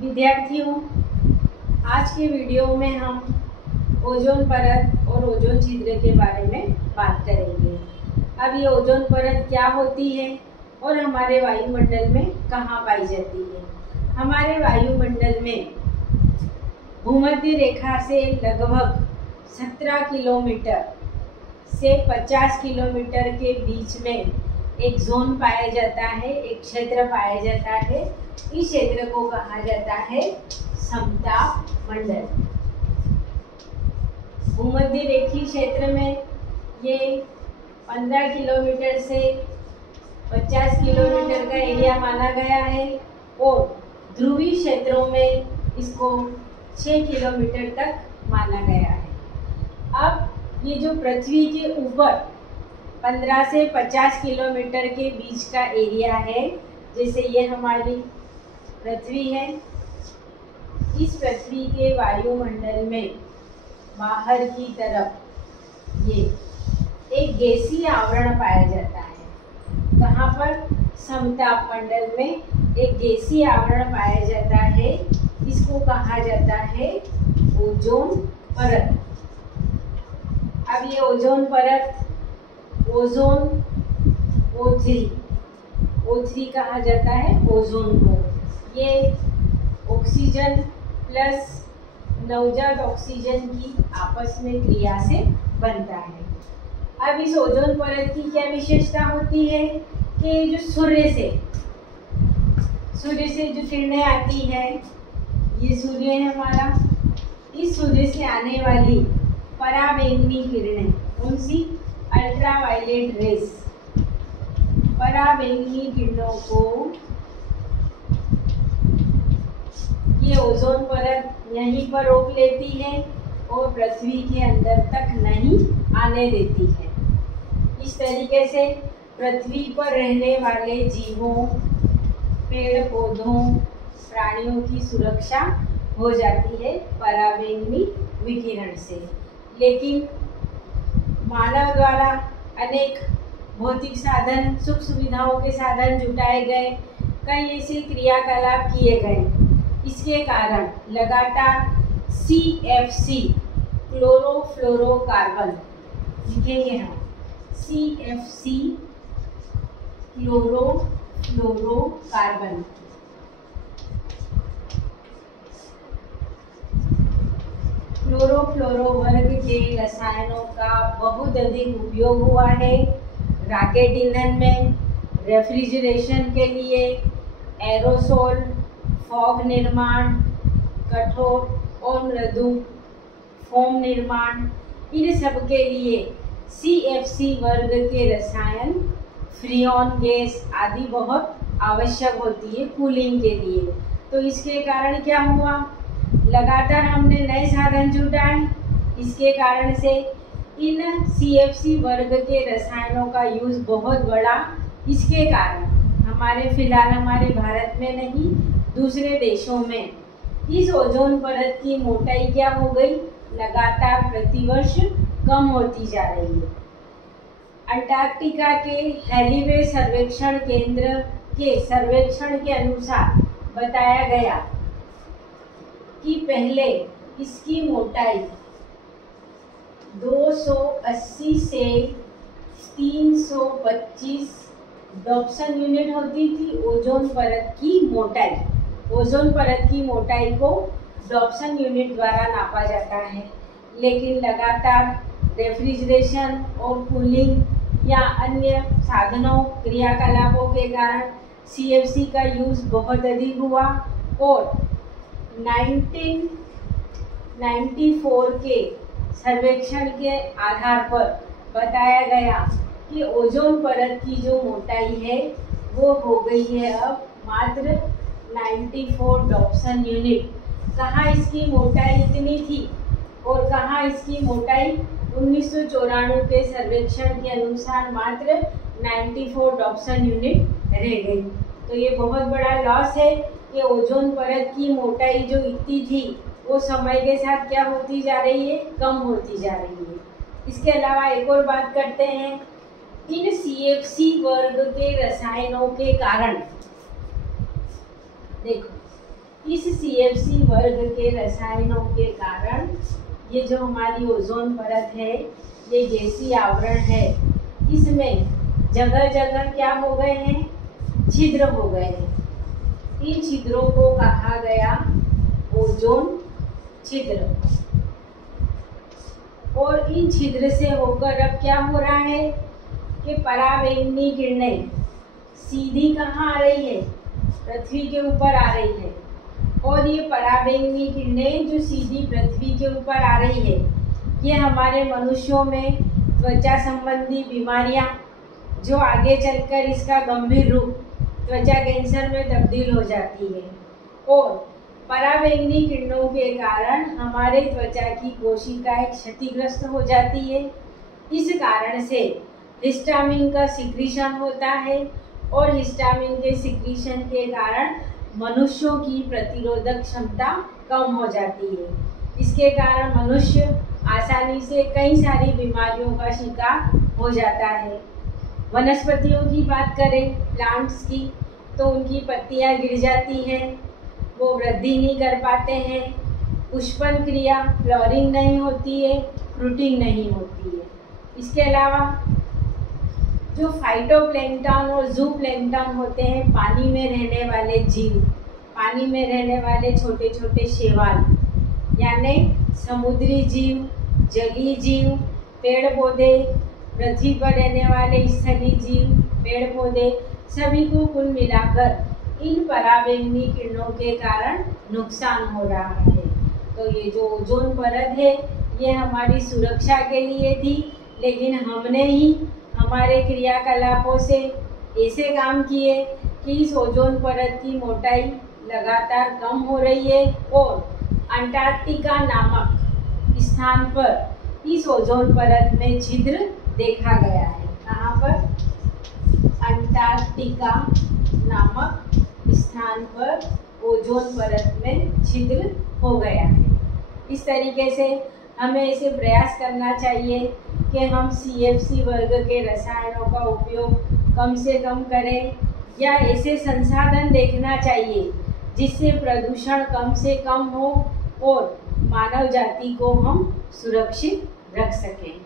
विद्यार्थियों, आज के वीडियो में हम ओजोन परत और ओजोन छिद्र के बारे में बात करेंगे। अब ये ओजोन परत क्या होती है और हमारे वायुमंडल में कहाँ पाई जाती है। हमारे वायुमंडल में भूमध्य रेखा से लगभग 17 किलोमीटर से 50 किलोमीटर के बीच में एक जोन पाया जाता है, एक क्षेत्र पाया जाता है। इस क्षेत्र को कहा जाता है समताप मंडल। भूमध्य रेखीय क्षेत्र में ये 15 किलोमीटर से 50 किलोमीटर का एरिया माना गया है और ध्रुवीय क्षेत्रों में इसको 6 किलोमीटर तक माना गया है। अब ये जो पृथ्वी के ऊपर 15 से 50 किलोमीटर के बीच का एरिया है, जैसे ये हमारी पृथ्वी है, इस पृथ्वी के वायुमंडल में बाहर की तरफ ये एक गैसीय आवरण पाया जाता है। कहाँ पर? समताप मंडल में एक गैसीय आवरण पाया जाता है। इसको कहा जाता है ओजोन परत। अब ये ओजोन परत ओजोन O3 कहा जाता है ओजोन को। ये ऑक्सीजन प्लस नवजात ऑक्सीजन की आपस में क्रिया से बनता है। अब इस ओजोन परत की क्या विशेषता होती है कि जो सूर्य से जो किरणें आती है, ये सूर्य है हमारा, इस सूर्य से आने वाली पराबैंगनी किरणें, कौन सी? Ultraviolet rays. पराबैंगनी किरणों को ये ओजोन परत यहीं पर रोक लेती है और पृथ्वी के अंदर तक नहीं आने देती है। इस तरीके से पृथ्वी पर रहने वाले जीवों, पेड़ पौधों, प्राणियों की सुरक्षा हो जाती है पराबैंगनी विकिरण से। लेकिन मानव द्वारा अनेक भौतिक साधन, सुख सुविधाओं के साधन जुटाए गए, कई ऐसे क्रियाकलाप किए गए। इसके कारण लगातार CFC क्लोरोफ्लोरोकार्बन लिखेंगे हम, CFC क्लोरोफ्लोरोकार्बन, क्लोरोफ्लोरो वर्ग के रसायनों का बहुत अधिक उपयोग हुआ है रॉकेट ईंधन में, रेफ्रिजरेशन के लिए, एरोसोल, फॉग निर्माण, कठोर और मृदु फोम निर्माण, इन सब के लिए CFC वर्ग के रसायन, फ्रियोन गैस आदि बहुत आवश्यक होती है कूलिंग के लिए। तो इसके कारण क्या हुआ? लगातार हमने नए साधन जुटाए, इसके कारण से इन CFC वर्ग के रसायनों का यूज़ बहुत बढ़ा। इसके कारण हमारे भारत में नहीं, दूसरे देशों में इस ओजोन परत की मोटाई क्या हो गई? लगातार प्रतिवर्ष कम होती जा रही है। अंटार्कटिका के हैलीवे सर्वेक्षण केंद्र के सर्वेक्षण के अनुसार बताया गया कि पहले इसकी मोटाई 280 से 325 डॉप्सन यूनिट होती थी। ओजोन परत की मोटाई को डॉप्सन यूनिट द्वारा नापा जाता है। लेकिन लगातार रेफ्रिजरेशन और कूलिंग या अन्य साधनों, क्रियाकलापों के कारण CFC का यूज़ बहुत अधिक हुआ और 1994 के सर्वेक्षण के आधार पर बताया गया कि ओजोन परत की जो मोटाई है वो हो गई है अब मात्र 94 डॉप्सन यूनिट। कहाँ इसकी मोटाई इतनी थी और कहाँ इसकी मोटाई 1994 के सर्वेक्षण के अनुसार मात्र 94 डॉप्सन यूनिट रह गई। तो ये बहुत बड़ा लॉस है कि ओजोन परत की मोटाई जो इतनी थी वो समय के साथ क्या होती जा रही है? कम होती जा रही है। इसके अलावा एक और बात करते हैं, इन CFC वर्ग के रसायनों के कारण देखो इस CFC वर्ग के रसायनों के कारण ये जो हमारी ओजोन परत है, ये गैसीय आवरण है, इसमें जगह जगह क्या हो गए हैं, छिद्र हो गए हैं। इन छिद्रों को कहा गया ओजोन छिद्र। और इन छिद्र से होकर अब क्या हो रहा है कि पराबैंगनी किरणें सीधी कहाँ आ रही है, पृथ्वी के ऊपर आ रही है। और ये पराबैंगनी किरणें जो सीधी पृथ्वी के ऊपर आ रही है, ये हमारे मनुष्यों में त्वचा संबंधी बीमारियां, जो आगे चलकर इसका गंभीर रूप त्वचा कैंसर में तब्दील हो जाती है। और पराबैंगनी किरणों के कारण हमारे त्वचा की कोशिकाएं क्षतिग्रस्त हो जाती है। इस कारण से हिस्टामिन का सिक्रीशन होता है और हिस्टामिन के सिक्रीशन के कारण मनुष्यों की प्रतिरोधक क्षमता कम हो जाती है। इसके कारण मनुष्य आसानी से कई सारी बीमारियों का शिकार हो जाता है। वनस्पतियों की बात करें, प्लांट्स की, तो उनकी पत्तियां गिर जाती हैं, वो वृद्धि नहीं कर पाते हैं, पुष्पन क्रिया फ्लोरिंग नहीं होती है, फ्रूटिंग नहीं होती है। इसके अलावा जो फाइटोप्लैंक्टन और ज़ूप्लैंक्टन होते हैं, पानी में रहने वाले जीव, पानी में रहने वाले छोटे छोटे शैवाल, यानी समुद्री जीव, जलीय जीव, पेड़ पौधे, पृथ्वी पर रहने वाले स्थलीय जीव, पेड़ पौधे, सभी को कुल मिलाकर इन पराबैंगनी किरणों के कारण नुकसान हो रहा है। तो ये जो ओजोन परत है, ये हमारी सुरक्षा के लिए थी, लेकिन हमने ही हमारे क्रियाकलापों से ऐसे काम किए कि इस ओजोन परत की मोटाई लगातार कम हो रही है। और अंटार्कटिका नामक स्थान पर इस ओजोन परत में छिद्र देखा गया है। कहाँ पर? अंटार्कटिका नामक स्थान पर ओजोन परत में छिद्र हो गया है। इस तरीके से हमें ऐसे प्रयास करना चाहिए कि हम CFC वर्ग के रसायनों का उपयोग कम से कम करें, या ऐसे संसाधन देखना चाहिए जिससे प्रदूषण कम से कम हो और मानव जाति को हम सुरक्षित रख सकें।